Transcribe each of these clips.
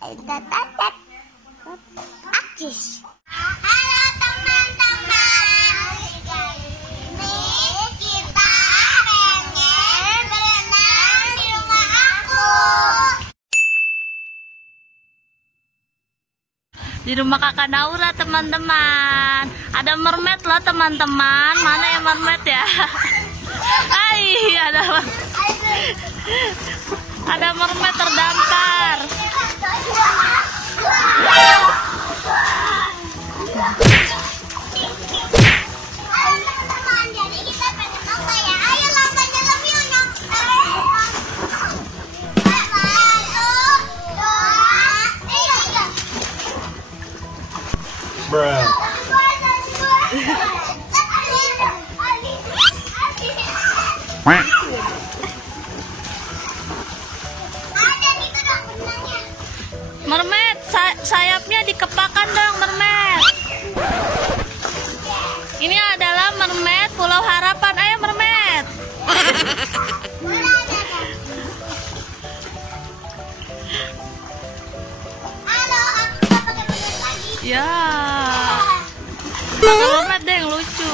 Akis. Halo teman-teman, ini kita pengen berenang di rumah aku. Di rumah kakak Naura, teman-teman. Ada mermaid loh, teman-teman. Mana yang mermaid ya? Hai, ada mermaid terdampar. Teman-teman, jadi kita pengen lomba ya. Ayo lomba nyelam yuk. 1, 2, 3. Bruh. Mermaid, sayapnya dikepakan dong, mermaid. Ini adalah mermaid Pulau Harapan. Ayo, mermaid. Halo, aku nggak pakai mermaid lagi. Ya, pakai mermaid deh yang lucu.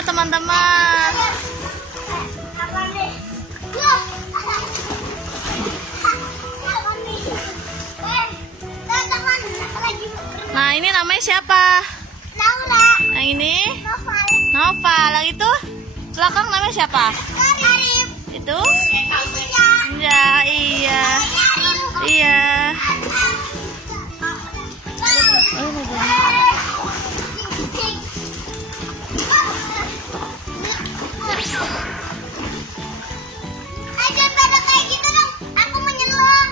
Teman-teman, nah ini namanya siapa? Laura. Yang ini Noval. Noval. Yang itu belakang namanya siapa? Arif. Itu Senja. ya, iya iya. Jangan pada kayak gitu dong. Aku menyelam.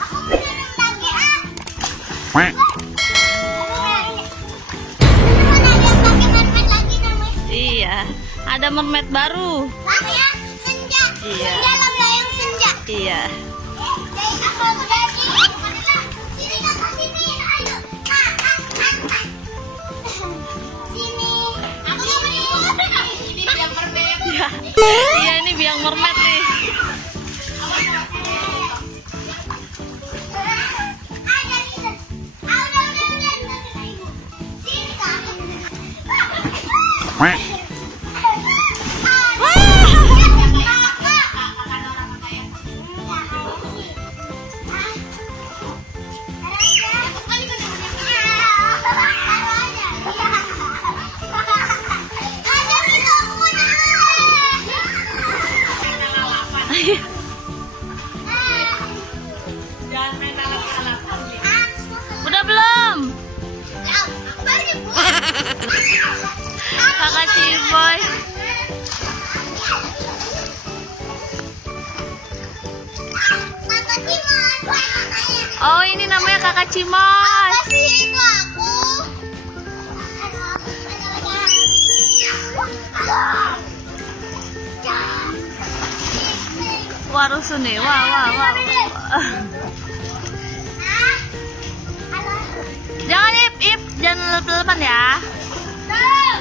Aku menyelam lagi Quack. Iya, ada mermaid baru. Namanya Senja. Iya. Senja lah yang Senja. Iya. Aku udah sini kakak sini. Ayo. Sini. Aku mau ini biang mermaid. Iya, ini biang mermaid nih. Quack. Udah belum? Kakak Ciboy. Oh, ini namanya kakak Cimoy. Wah, rusuh nih. Wah. Jangan Ip, jangan lelepan ya. Halo.